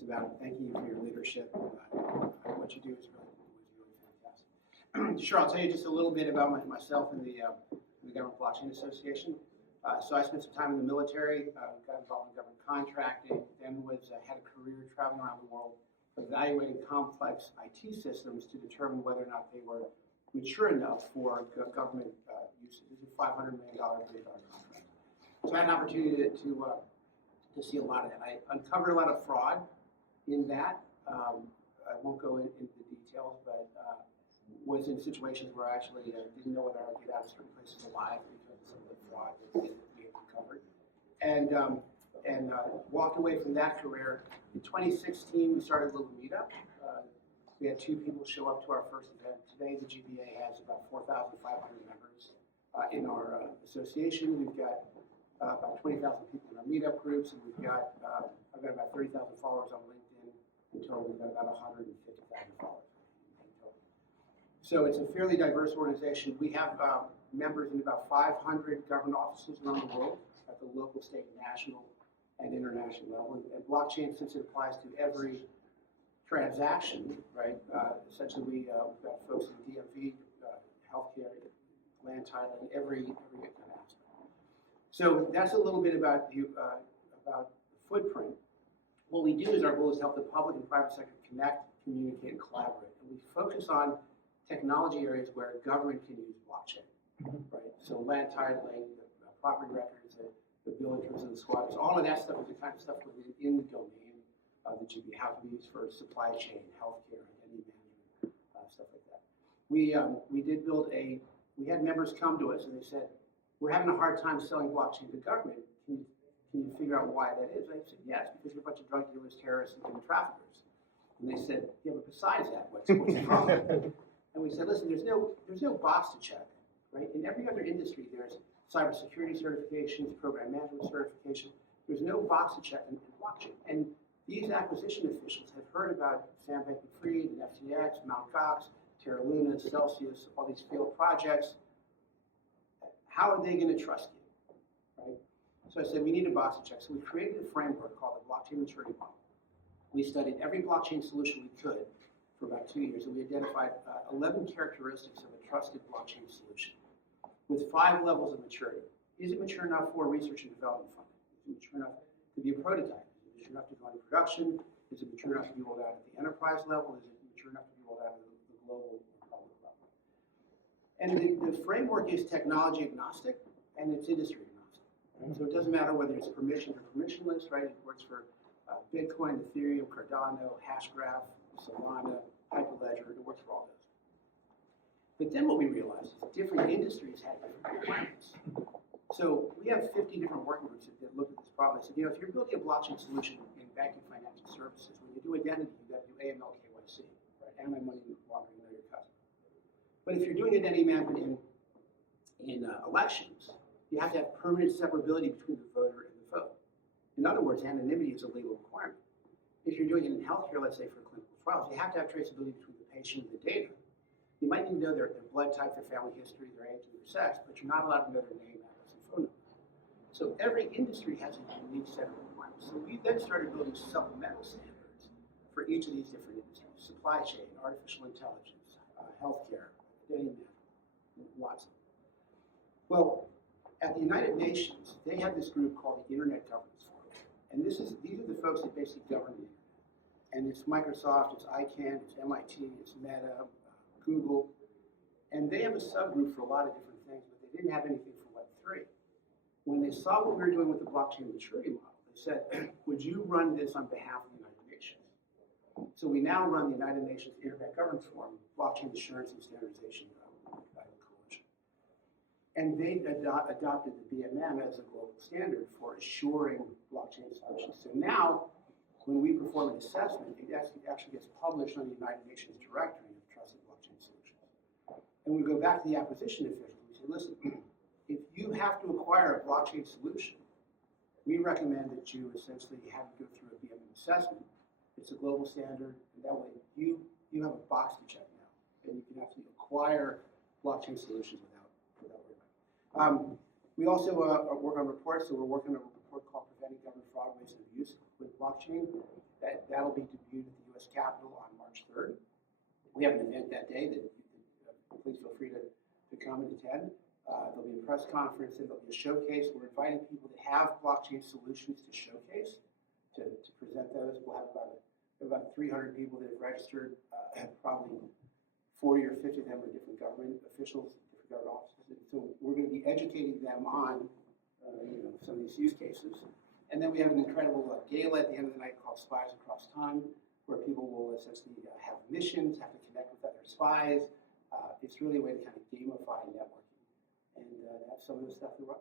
it's about thanking you for your leadership. What you do is really fantastic. Sure, I'll tell you just a little bit about myself and the Government Blockchain Association. So I spent some time in the military, got involved in government contracting, then had a career traveling around the world, evaluating complex IT systems to determine whether or not they were mature enough for government use. This is a $500 million contract. So I had an opportunity to see a lot of that. I uncovered a lot of fraud in that. I won't go into the details, but was in situations where I actually didn't know whether I would get out of certain places alive because of some of the fraud that we had uncovered. And walked away from that career. In 2016, we started a little meetup. We had 2 people show up to our first event. Today, the GBA has about 4,500 members in our association. We've got about 20,000 people in our meetup groups, and I've got about 30,000 followers on LinkedIn. In total, we've got about 150,000 followers in total. So it's a fairly diverse organization. We have members in about 500 government offices around the world at the local, state, national, and international level. And blockchain, since it applies to every transaction, right? Essentially, we've got folks in DMV, healthcare, land titling, every kind of aspect. So that's a little bit about the footprint. What we do is our goal is to help the public and private sector connect, communicate, and collaborate. And we focus on technology areas where government can use blockchain, right? So land titling, the property records, the bill entries and the squatters, all of that stuff is the kind of stuff that is in the domain that should be how to be used for supply chain, healthcare, identity management, stuff like that. We had members come to us and they said, we're having a hard time selling blockchain to government. Can you figure out why that is? I said, yes, because you're a bunch of drug dealers, terrorists, and human traffickers. And they said, yeah, but besides that, what's the problem? And we said, listen, there's no box to check, right? In every other industry, there's cybersecurity certifications, program management certification. There's no box to check in blockchain. And these acquisition officials have heard about Sam Bankman-Fried and FTX, Mt. Gox, Terra Luna, Celsius, all these failed projects. How are they going to trust you, right? So I said, we need a box to check. So we created a framework called the Blockchain Maturity Model. We studied every blockchain solution we could for about 2 years, and we identified 11 characteristics of a trusted blockchain solution with 5 levels of maturity. Is it mature enough for research and development funding? Is it mature enough to be a prototype? Is it mature enough to go into production? Is it mature enough to be rolled out at the enterprise level? Is it mature enough to be rolled out at the global and public level? And the framework is technology agnostic and it's industry agnostic. Right? So it doesn't matter whether it's permissioned or permissionless, right? It works for Bitcoin, Ethereum, Cardano, Hashgraph, Solana, Hyperledger. It works for all those. But then what we realized is different industries had different requirements. So we have 50 different working groups that look at this problem. I said, if you're building a blockchain solution in banking financial services, when you do identity, you got to do AML KYC, right? Anti-money laundering, know your customer. But if you're doing identity management in elections, you have to have permanent separability between the voter and the vote. In other words, anonymity is a legal requirement. If you're doing it in healthcare, let's say for clinical trials, you have to have traceability between the patient and the data. You might need to know their blood type, their family history, their age, and their sex, but you're not allowed to know their name, address, and phone number. So every industry has a unique set of requirements. So we then started building supplemental standards for each of these different industries: supply chain, artificial intelligence, healthcare, identity management, lots of them. Well, at the United Nations, they have this group called the Internet Governance Forum. And these are the folks that basically govern the internet. And it's Microsoft, it's ICANN, it's MIT, it's Meta, Google. And they have a subgroup for a lot of different things, but they didn't have anything for Web3. When they saw what we were doing with the blockchain maturity model, they said, would you run this on behalf of the United Nations? So we now run the United Nations Internet Governance Forum, Blockchain Assurance and Standardization Coalition. And they adopted the BMM as a global standard for assuring blockchain solutions. So now, when we perform an assessment, it actually gets published on the United Nations Directory of Trusted Blockchain Solutions. And we go back to the acquisition officials. We say, listen, if you have to acquire a blockchain solution, we recommend that you essentially have to go through a BMM assessment. It's a global standard, and that way you have a box to check now, and you can actually acquire blockchain solutions without worrying about it. We also work on reports, so we're working on a report called Preventing Government Fraud, Waste, and Abuse with blockchain. That That'll be debuted at the U.S. Capitol on March 3rd. We have an event that day that please feel free to come and attend. There'll be a press conference and there'll be a showcase. We're inviting people that have blockchain solutions to showcase, to present those. We'll have about 300 people that have registered, probably 40 or 50 of them are different government officials, different government offices. And so we're going to be educating them on some of these use cases. And then we have an incredible gala at the end of the night called Spies Across Time, where people will essentially have missions, have to connect with other spies. It's really a way to kind of gamify networking. And that's some of the stuff we run.